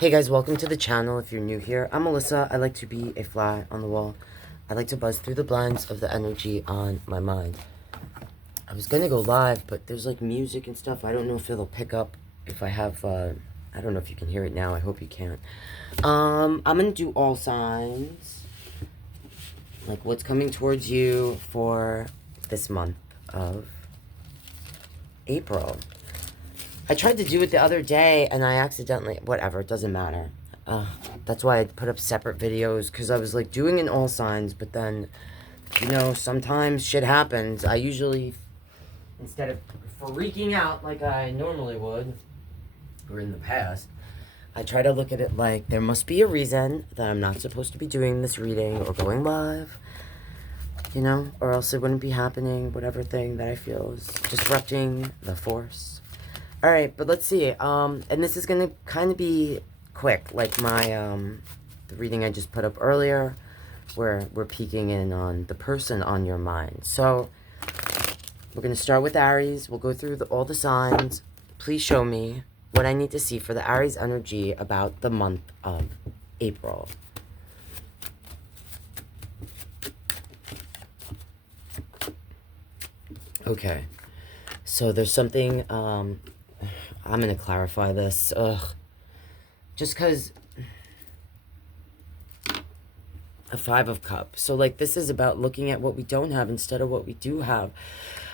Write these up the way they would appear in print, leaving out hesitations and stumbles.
Hey guys, welcome to the channel. If you're new here, I'm Melissa. I like to be a fly on the wall. I like to buzz through the blinds of the energy on my mind. I was gonna go live, but there's like music and stuff. I don't know if it'll pick up if I have, I don't know if you can hear it now. I hope you can. I'm gonna do all signs, like what's coming towards you for this month of April. I tried to do it the other day and I accidentally, whatever, it doesn't matter. That's why I put up separate videos, because I was like doing in all signs, but then, you know, sometimes shit happens. I usually, instead of freaking out like I normally would, or in the past, I try to look at it like there must be a reason that I'm not supposed to be doing this reading or going live, you know, or else it wouldn't be happening, whatever thing that I feel is disrupting the force. All right, but let's see. And this is going to kind of be quick, like my, the reading I just put up earlier, where we're peeking in on the person on your mind. So we're going to start with Aries. We'll go through all the signs. Please show me what I need to see for the Aries energy about the month of April. Okay. So there's something, I'm going to clarify this. Just because a 5 of Cups. So, like, this is about looking at what we don't have instead of what we do have.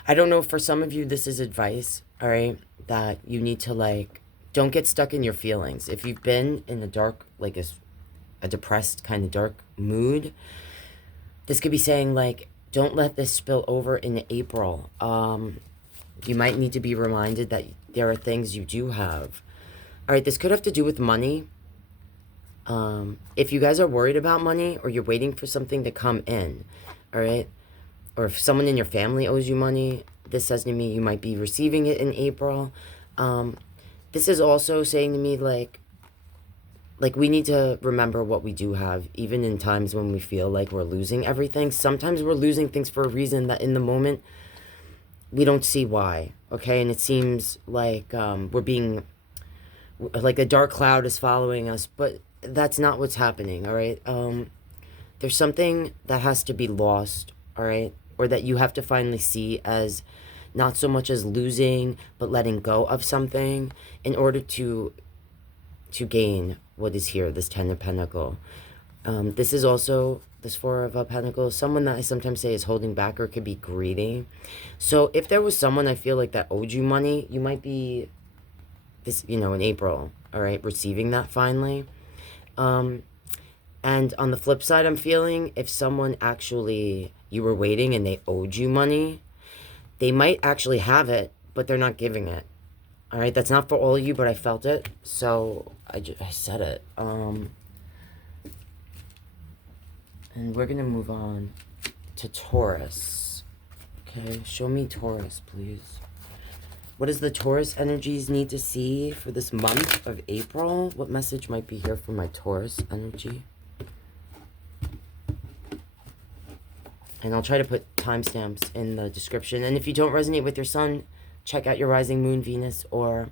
I don't know, for some of you, this is advice, all right, that you need to, like, don't get stuck in your feelings. If you've been in a dark, like a depressed kind of dark mood, this could be saying, like, don't let this spill over into April. You might need to be reminded that there are things you do have. All right, this could have to do with money. If you guys are worried about money, or you're waiting for something to come in, all right, or if someone in your family owes you money, this says to me you might be receiving it in April. This is also saying to me, like we need to remember what we do have, even in times when we feel like we're losing everything. Sometimes we're losing things for a reason that in the moment we don't see why, okay? And it seems like we're being, like a dark cloud is following us, but that's not what's happening, all right? There's something that has to be lost, all right? Or that you have to finally see as not so much as losing, but letting go of something in order to gain what is here, this 10 of Pentacles. This is also, this 4 of Pentacles, someone that I sometimes say is holding back or could be greedy. So if there was someone I feel like that owed you money, you might be, this, you know, in April, all right, receiving that finally. And on the flip side, I'm feeling if someone actually, you were waiting and they owed you money, they might actually have it, but they're not giving it. All right, that's not for all of you, but I felt it, so I said it. And we're going to move on to Taurus. Okay, show me Taurus, please. What does the Taurus energies need to see for this month of April? What message might be here for my Taurus energy? And I'll try to put timestamps in the description. And if you don't resonate with your sun, check out your rising moon, Venus, or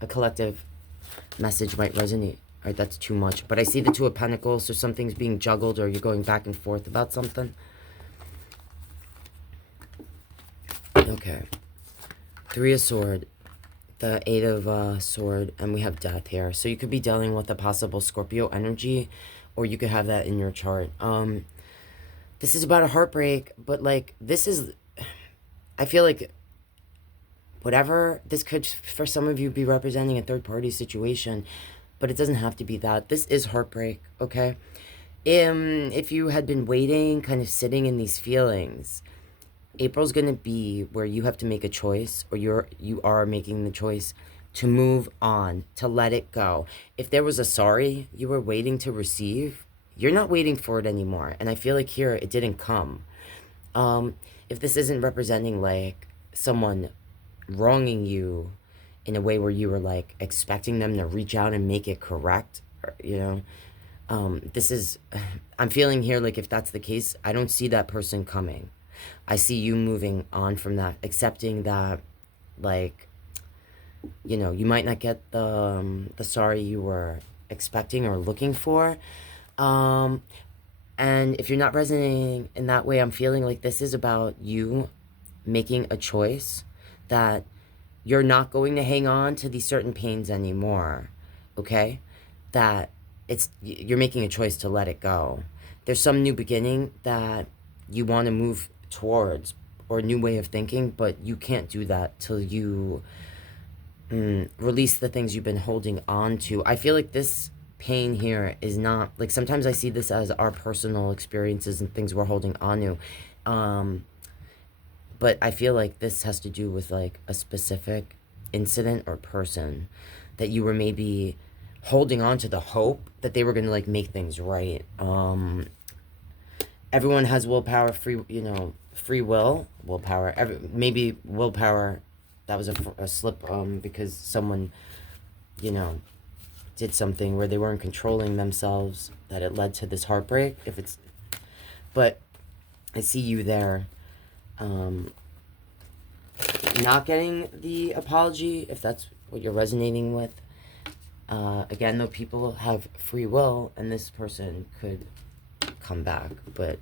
a collective message might resonate. All right, that's too much. But I see the 2 of Pentacles, so something's being juggled or you're going back and forth about something. Okay. 3 of Sword, the 8 of Sword, and we have Death here. So you could be dealing with a possible Scorpio energy, or you could have that in your chart. This is about a heartbreak, but like, this is, I feel like whatever, this could, for some of you, be representing a third-party situation, but it doesn't have to be that. This is heartbreak, okay? If you had been waiting, kind of sitting in these feelings, April's going to be where you have to make a choice, or you are making the choice to move on, to let it go. If there was a sorry you were waiting to receive, you're not waiting for it anymore. And I feel like here it didn't come. If this isn't representing like someone wronging you in a way where you were like expecting them to reach out and make it correct, or, you know, this is, I'm feeling here like if that's the case, I don't see that person coming. I see you moving on from that, accepting that, like, you know, you might not get the sorry you were expecting or looking for. And if you're not resonating in that way, I'm feeling like this is about you making a choice that you're not going to hang on to these certain pains anymore, okay? That you're making a choice to let it go. There's some new beginning that you want to move towards, or a new way of thinking, but you can't do that till you release the things you've been holding on to. I feel like this pain here is not, like, sometimes I see this as our personal experiences and things we're holding on to. But I feel like this has to do with, like, a specific incident or person that you were maybe holding on to the hope that they were going to, like, make things right. Everyone has willpower, free will, willpower. Maybe willpower, that was a slip, because someone, did something where they weren't controlling themselves, that it led to this heartbreak. But I see you there, not getting the apology, if that's what you're resonating with. Again, though, people have free will, and this person could come back, but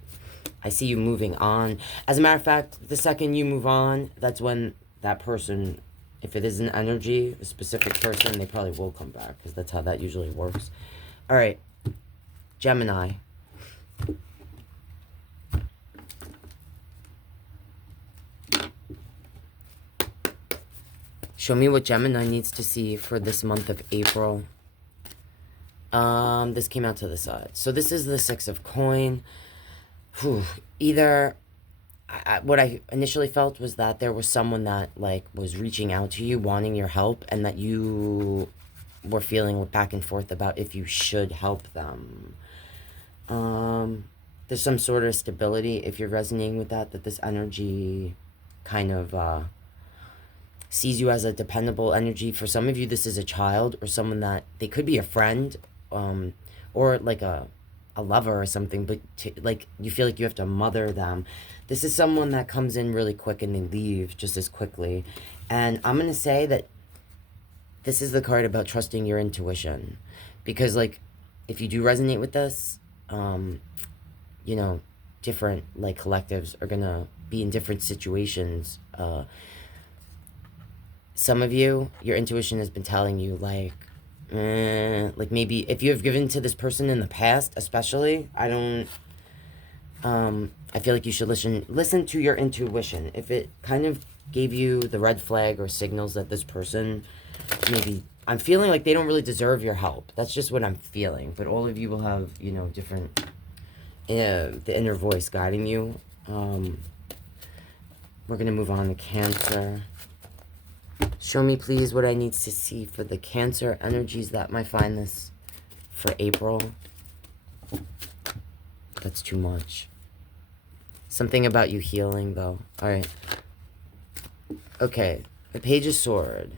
I see you moving on. As a matter of fact, the second you move on, that's when that person, if it is an energy, a specific person, they probably will come back, because that's how that usually works. All right, Gemini. Show me what Gemini needs to see for this month of April. This came out to the side. So this is the Six of Coin. Either what I initially felt was that there was someone that, like, was reaching out to you, wanting your help, and that you were feeling back and forth about if you should help them. There's some sort of stability, if you're resonating with that this energy kind of sees you as a dependable energy. For some of you, this is a child, or someone that, they could be a friend, or like a lover or something, but like, you feel like you have to mother them. This is someone that comes in really quick and they leave just as quickly. And I'm going to say that this is the card about trusting your intuition, because, like, if you do resonate with this, different, like, collectives are going to be in different situations. Some of you, your intuition has been telling you, like maybe if you have given to this person in the past, especially, I feel like you should listen to your intuition. If it kind of gave you the red flag or signals that this person, maybe, I'm feeling like they don't really deserve your help. That's just what I'm feeling. But all of you will have, different, the inner voice guiding you. We're going to move on to Cancer. Show me, please, what I need to see for the Cancer energies that might find this for April. That's too much. Something about you healing, though. All right. Okay. The Page of Sword.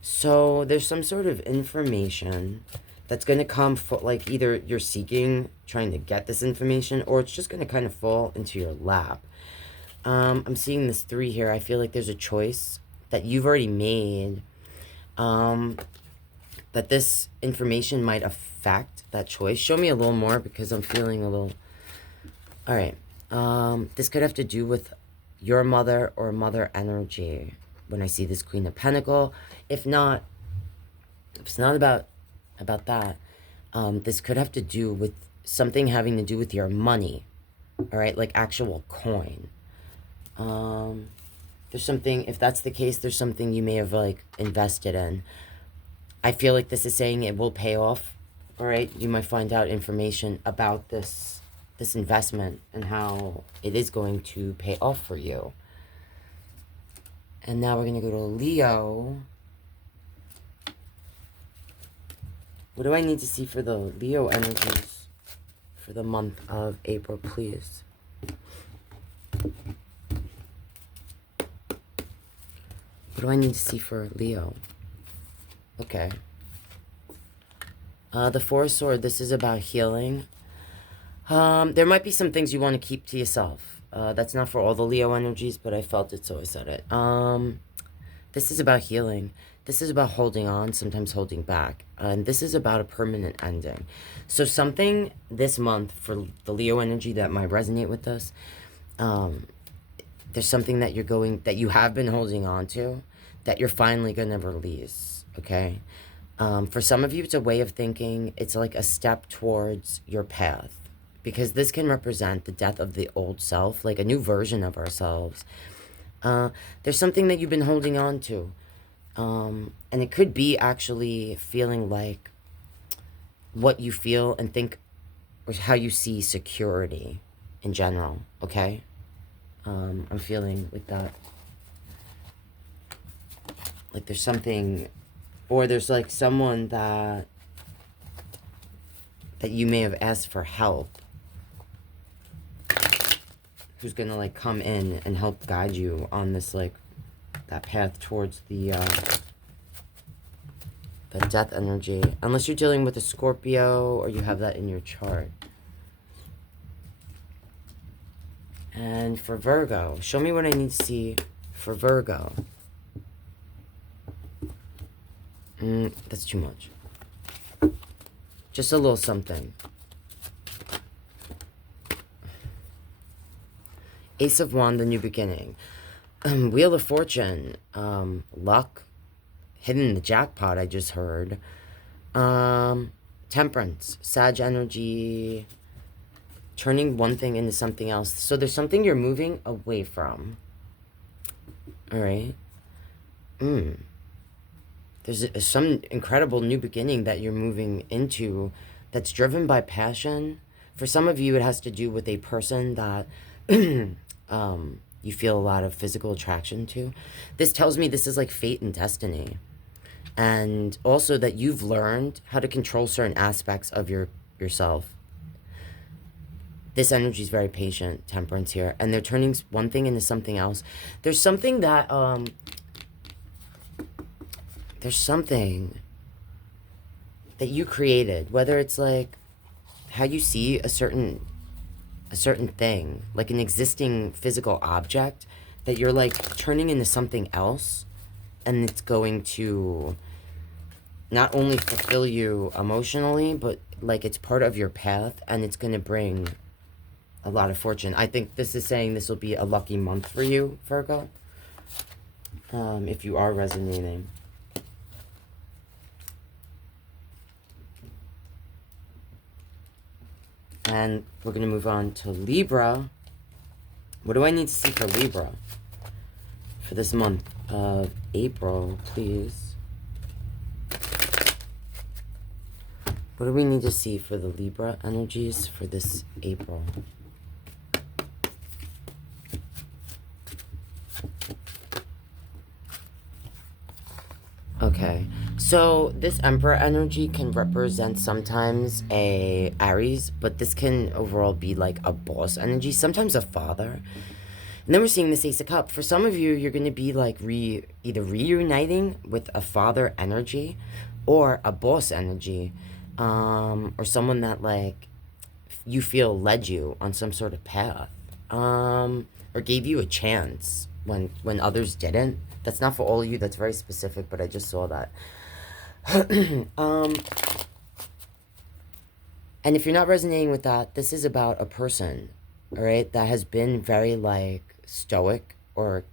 So there's some sort of information that's going to come for, like, either you're seeking, trying to get this information, or it's just going to kind of fall into your lap. I'm seeing this 3 here. I feel like there's a choice that you've already made, that this information might affect that choice. Show me a little more, because I'm feeling a little... All right. This could have to do with your mother or mother energy when I see this Queen of Pentacles. If not, if it's not about that, this could have to do with something having to do with your money. All right, like actual coin. There's something, if that's the case, there's something you may have, like, invested in. I feel like this is saying it will pay off. All right, you might find out information about this investment and how it is going to pay off for you. And now we're going to go to Leo. What do I need to see for the Leo energies for the month of April, please? What do I need to see for Leo? Okay. The Four of Swords, this is about healing. There might be some things you want to keep to yourself. That's not for all the Leo energies, but I felt it, so I said it. This is about healing. This is about holding on, sometimes holding back. And this is about a permanent ending. So something this month for the Leo energy that might resonate with us, there's something that you have been holding on to that you're finally going to release, okay? For some of you, it's a way of thinking. It's like a step towards your path, because this can represent the death of the old self, like a new version of ourselves. There's something that you've been holding on to. And it could be actually feeling like what you feel and think, or how you see security in general, okay? I'm feeling with that. Like there's something, or there's like someone that you may have asked for help, who's gonna like come in and help guide you on this, like, that path towards the death energy. Unless you're dealing with a Scorpio or you have that in your chart. And for Virgo, show me what I need to see for Virgo. That's too much. Just a little something. Ace of Wands, the new beginning. Wheel of Fortune. Luck. Hitting the jackpot, I just heard. Temperance. Sag energy. Turning one thing into something else. So there's something you're moving away from. Alright. There's some incredible new beginning that you're moving into that's driven by passion. For some of you, it has to do with a person that you feel a lot of physical attraction to. This tells me this is like fate and destiny. And also that you've learned how to control certain aspects of yourself. This energy is very patient, temperance here. And they're turning one thing into something else. There's something that, there's something that you created, whether it's like how you see a certain thing, like an existing physical object that you're like turning into something else, and it's going to not only fulfill you emotionally, but like it's part of your path, and it's going to bring a lot of fortune. I think this is saying this will be a lucky month for you, Virgo, if you are resonating. And we're going to move on to Libra. What do I need to see for Libra for this month of April, please? What do we need to see for the Libra energies for this April? Okay, so this Emperor energy can represent sometimes a Aries, but this can overall be like a boss energy, sometimes a father. And then we're seeing this Ace of Cups. For some of you, you're going to be like either reuniting with a father energy or a boss energy, or someone that like you feel led you on some sort of path, or gave you a chance when others didn't. That's not for all of you. That's very specific, but I just saw that. And if you're not resonating with that, this is about a person, all right, that has been very like stoic or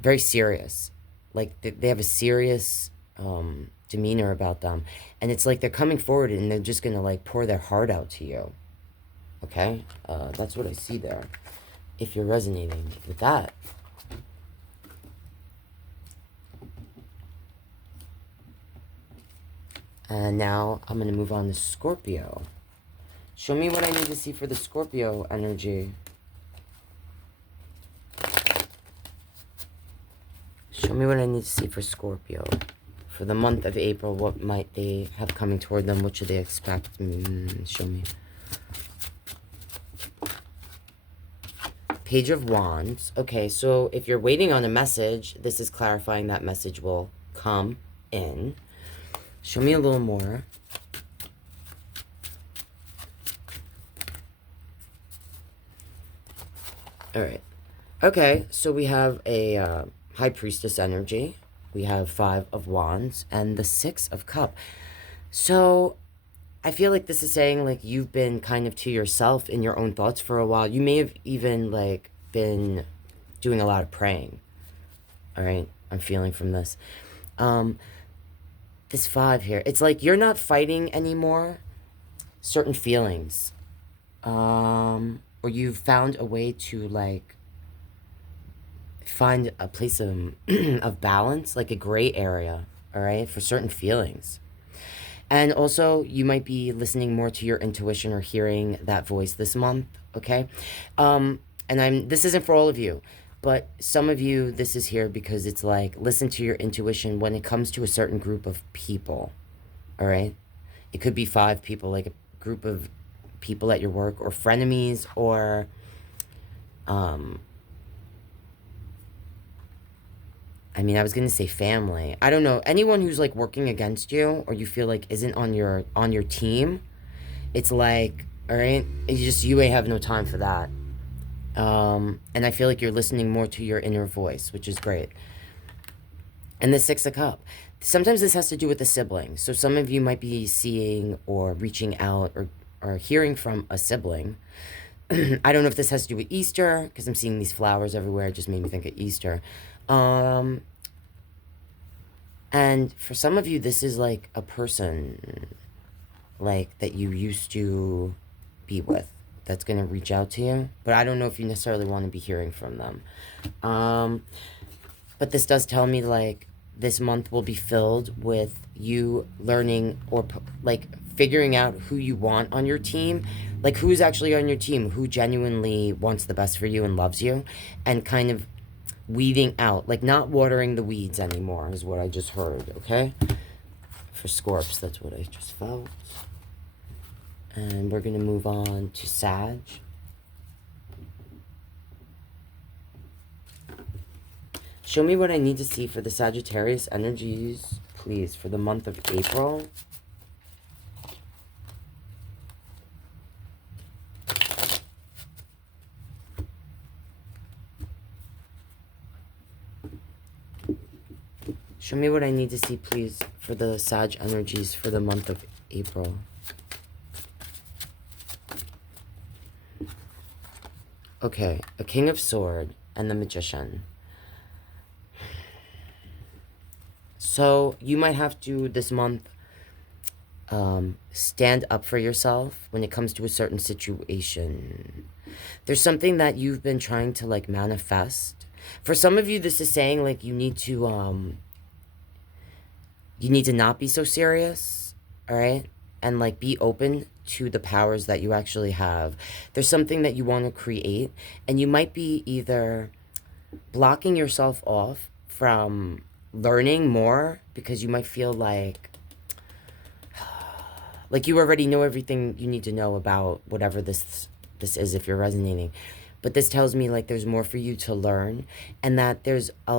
very serious. Like they have a serious demeanor about them. And it's like they're coming forward and they're just going to like pour their heart out to you. Okay? That's what I see there. If you're resonating with that. And now I'm going to move on to Scorpio. Show me what I need to see for the Scorpio energy. Show me what I need to see for Scorpio. For the month of April, what might they have coming toward them? What should they expect? Show me. Page of Wands. Okay, so if you're waiting on a message, this is clarifying that message will come in. Show me a little more. All right. Okay, so we have a High Priestess energy. We have 5 of Wands and the 6 of Cup. So I feel like this is saying like you've been kind of to yourself in your own thoughts for a while. You may have even like been doing a lot of praying. All right, I'm feeling from this. This 5 here, it's like you're not fighting anymore certain feelings. Or you've found a way to like find a place of, of balance, like a gray area, all right, for certain feelings. And also, you might be listening more to your intuition or hearing that voice this month, okay? And this isn't for all of you, but some of you, this is here because it's like, listen to your intuition when it comes to a certain group of people, all right? It could be 5 people, like a group of people at your work, or frenemies, or I mean, I was gonna say family. I don't know. Anyone who's like working against you, or you feel like isn't on your team, it's like, all right, you may have no time for that. And I feel like you're listening more to your inner voice, which is great. And the 6 of Cups. Sometimes this has to do with the sibling. So some of you might be seeing or reaching out or hearing from a sibling. I don't know if this has to do with Easter, because I'm seeing these flowers everywhere. It just made me think of Easter. And for some of you, this is like a person like that you used to be with that's going to reach out to you. But I don't know if you necessarily want to be hearing from them. But this does tell me like this month will be filled with you learning or like figuring out who you want on your team, like who's actually on your team, who genuinely wants the best for you and loves you, and kind of weeding out, like not watering the weeds anymore is what I just heard, okay? For Scorps, that's what I just felt. And we're going to move on to Sag. Show me what I need to see for the Sagittarius energies, please, for the month of April. Show me what I need to see, please, for the Sag energies for the month of April. Okay, a King of Swords and the Magician. So you might have to, this month, stand up for yourself when it comes to a certain situation. There's something that you've been trying to, like, manifest. For some of you, this is saying, like, you need to not be so serious, all right? And, like, be open to the powers that you actually have. There's something that you want to create, and you might be either blocking yourself off from learning more because you might feel like you already know everything you need to know about whatever this is, if you're resonating. But this tells me like there's more for you to learn, and that there's a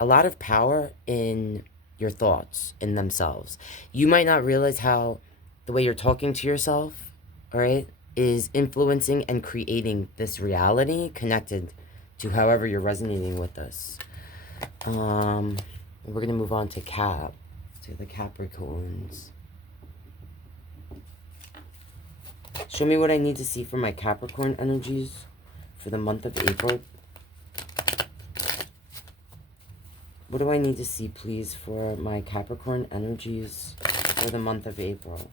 lot of power in your thoughts in themselves. You might not realize how the way you're talking to yourself, all right, is influencing and creating this reality connected to however you're resonating with this. We're going to move on to the Capricorns. Show me what I need to see for my Capricorn energies for the month of April. What do I need to see, please, for my Capricorn energies for the month of April?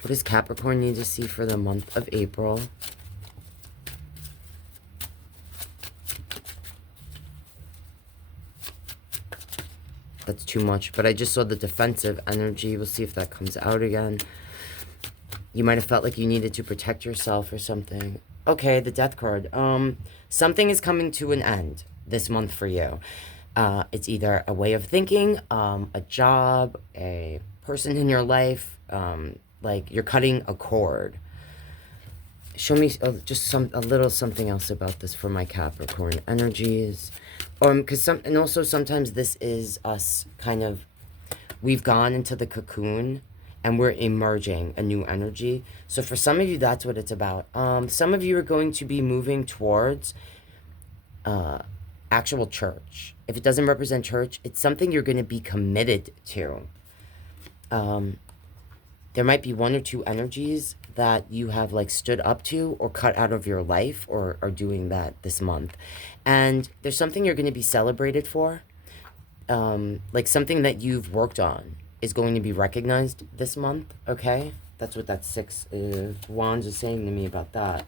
What does Capricorn need to see for the month of April? That's too much, but I just saw the defensive energy. We'll see if that comes out again. You might have felt like you needed to protect yourself or something. Okay, the Death card. Something is coming to an end this month for you. It's either a way of thinking, a job, a person in your life, like you're cutting a cord. Show me just a little something else about this for my Capricorn energies. And also sometimes this is us kind of, we've gone into the cocoon and we're emerging a new energy. So for some of you, that's what it's about. Some of you are going to be moving towards actual church. If it doesn't represent church, it's something you're going to be committed to. There might be one or two energies that you have like stood up to or cut out of your life or are doing that this month. And there's something you're going to be celebrated for. Like something that you've worked on is going to be recognized this month, okay? That's what that 6 of Wands is saying to me about that.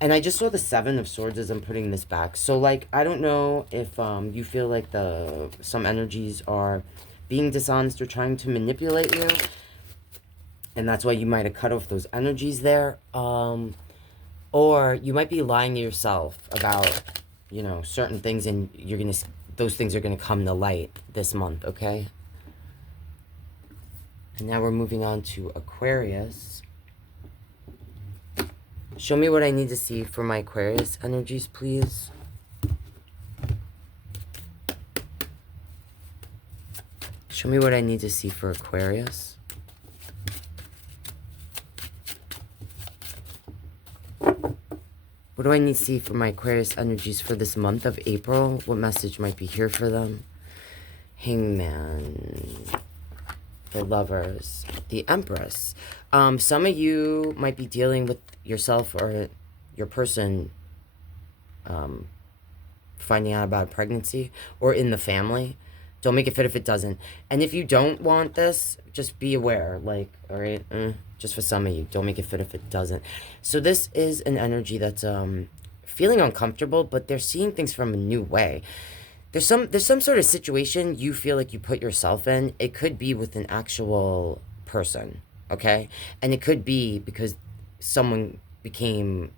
And I just saw the 7 of Swords as I'm putting this back. So, like, I don't know if you feel like some energies are being dishonest or trying to manipulate you. And that's why you might have cut off those energies there. Or you might be lying to yourself about, you know, certain things, and those things are going to come to light this month, okay? And now we're moving on to Aquarius. Show me what I need to see for my Aquarius energies, please. Show me what I need to see for Aquarius. What do I need to see for my Aquarius energies for this month of April? What message might be here for them? Hangman. The Lovers. The Empress. Some of you might be dealing with yourself or your person finding out about a pregnancy or in the family. Don't make it fit if it doesn't. And if you don't want this, just be aware. Like, all right, just for some of you, don't make it fit if it doesn't. So this is an energy that's feeling uncomfortable, but they're seeing things from a new way. There's some sort of situation you feel like you put yourself in. It could be with an actual person, okay? And it could be because someone became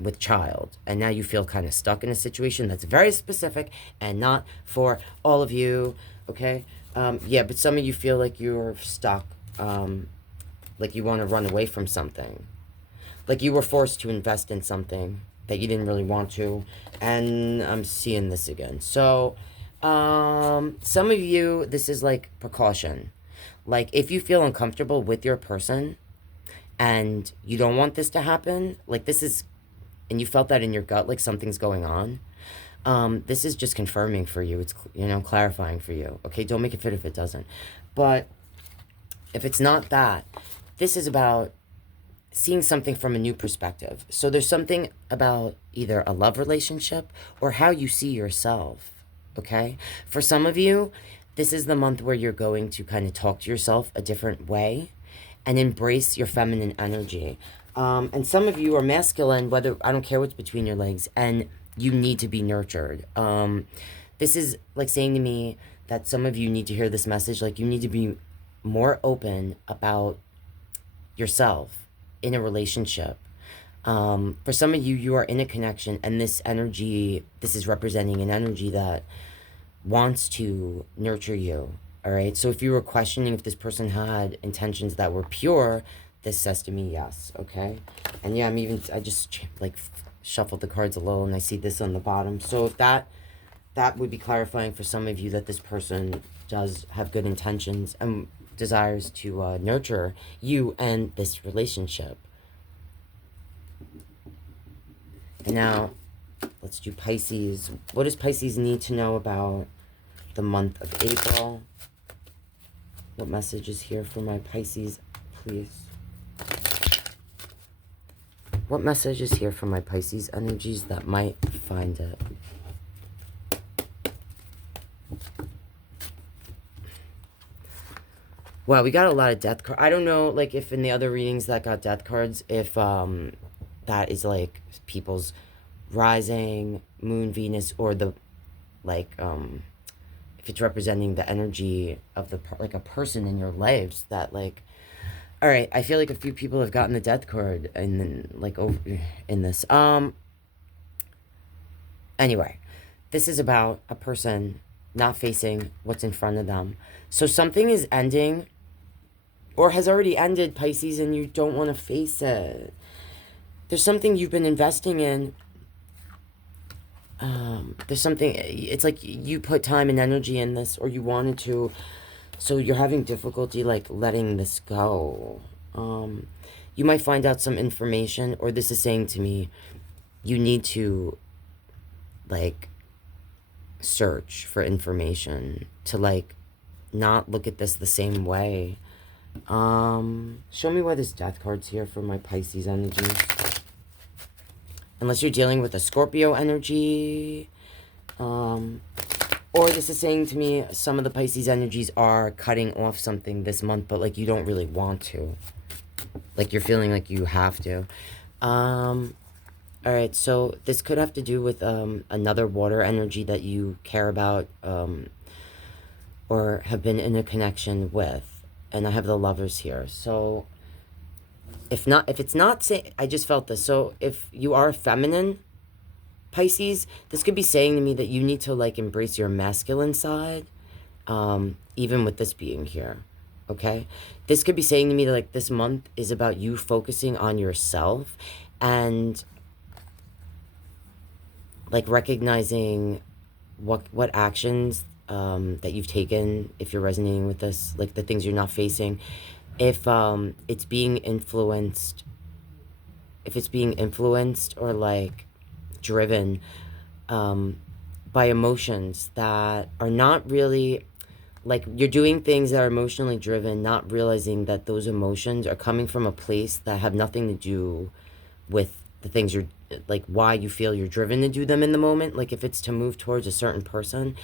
with child, and now you feel kind of stuck in a situation that's very specific and not for all of you, okay? Yeah, but some of you feel like you're stuck, like you want to run away from something. Like you were forced to invest in something that you didn't really want to, and I'm seeing this again. So, some of you, this is like precaution. Like if you feel uncomfortable with your person and you don't want this to happen, like this is, and you felt that in your gut, like something's going on, this is just confirming for you. It's, you know, clarifying for you. Okay, don't make it fit if it doesn't. But if it's not that, this is about seeing something from a new perspective. So there's something about either a love relationship or how you see yourself, okay? For some of you, this is the month where you're going to kind of talk to yourself a different way and embrace your feminine energy. And some of you are masculine, whether, I don't care what's between your legs, and you need to be nurtured. This is like saying to me that some of you need to hear this message, like you need to be more open about yourself in a relationship. For some of you, you are in a connection, and this energy, this is representing an energy that wants to nurture you, all right? So if you were questioning if this person had intentions that were pure, this says to me yes, okay? And yeah, I just like shuffled the cards a little, and I see this on the bottom. So if that would be clarifying for some of you that this person does have good intentions and desires to nurture you and this relationship. And now, let's do Pisces. What does Pisces need to know about the month of April? What message is here for my Pisces, please? What message is here for my Pisces energies that might find it? Wow, we got a lot of death cards. I don't know, like, if in the other readings that got death cards, if that is, like, people's rising, moon, Venus, or the, like, if it's representing the energy of like, a person in your lives that, like, all right, I feel like a few people have gotten the death card and then, like, over in this. Anyway, this is about a person not facing what's in front of them. So something is ending or has already ended, Pisces, and you don't want to face it. There's something you've been investing in. There's something, it's like you put time and energy in this, or you wanted to. So you're having difficulty, like, letting this go. You might find out some information, or this is saying to me, you need to, like, search for information to, like, not look at this the same way. Show me why this death card's here for my Pisces energy. Unless you're dealing with a Scorpio energy. Or this is saying to me, some of the Pisces energies are cutting off something this month, but, like, you don't really want to. Like, you're feeling like you have to. Alright, so this could have to do with another water energy that you care about or have been in a connection with. And I have the Lovers here. So, if it's not, I just felt this. So, if you are feminine, Pisces, this could be saying to me that you need to, like, embrace your masculine side, even with this being here, okay? This could be saying to me that, like, this month is about you focusing on yourself and, like, recognizing what actions that you've taken, if you're resonating with this, like, the things you're not facing, if it's being influenced, or, like, driven by emotions that are not really, like, you're doing things that are emotionally driven, not realizing that those emotions are coming from a place that have nothing to do with the things you're, like, why you feel you're driven to do them in the moment. Like, if it's to move towards a certain person,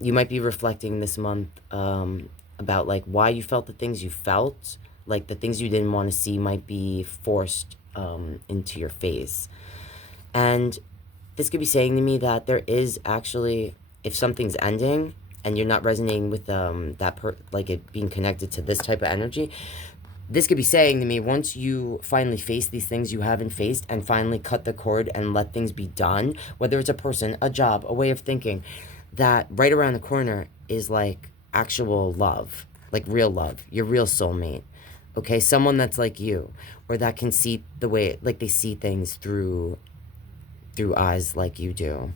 you might be reflecting this month about, like, why you felt the things you felt. Like, the things you didn't want to see might be forced into your face. And this could be saying to me that there is actually, if something's ending and you're not resonating with like, it being connected to this type of energy, this could be saying to me, once you finally face these things you haven't faced and finally cut the cord and let things be done, whether it's a person, a job, a way of thinking, that right around the corner is, like, actual love, like real love, your real soulmate, okay? Someone that's like you, or that can see the way, like, they see things through eyes like you do.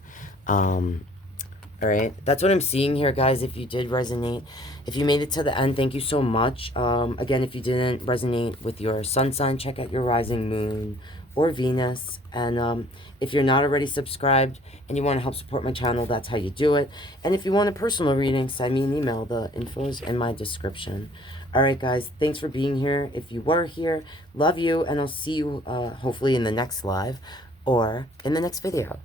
All right, that's what I'm seeing here, guys. If you did resonate, if you made it to the end, thank you so much. Again, if you didn't resonate with your sun sign, check out your rising moon or Venus. And if you're not already subscribed and you want to help support my channel, that's how you do it. And if you want a personal reading, send me an email. The info is in my description. All right, guys, thanks for being here. If you were here, love you, and I'll see you hopefully in the next live or in the next video.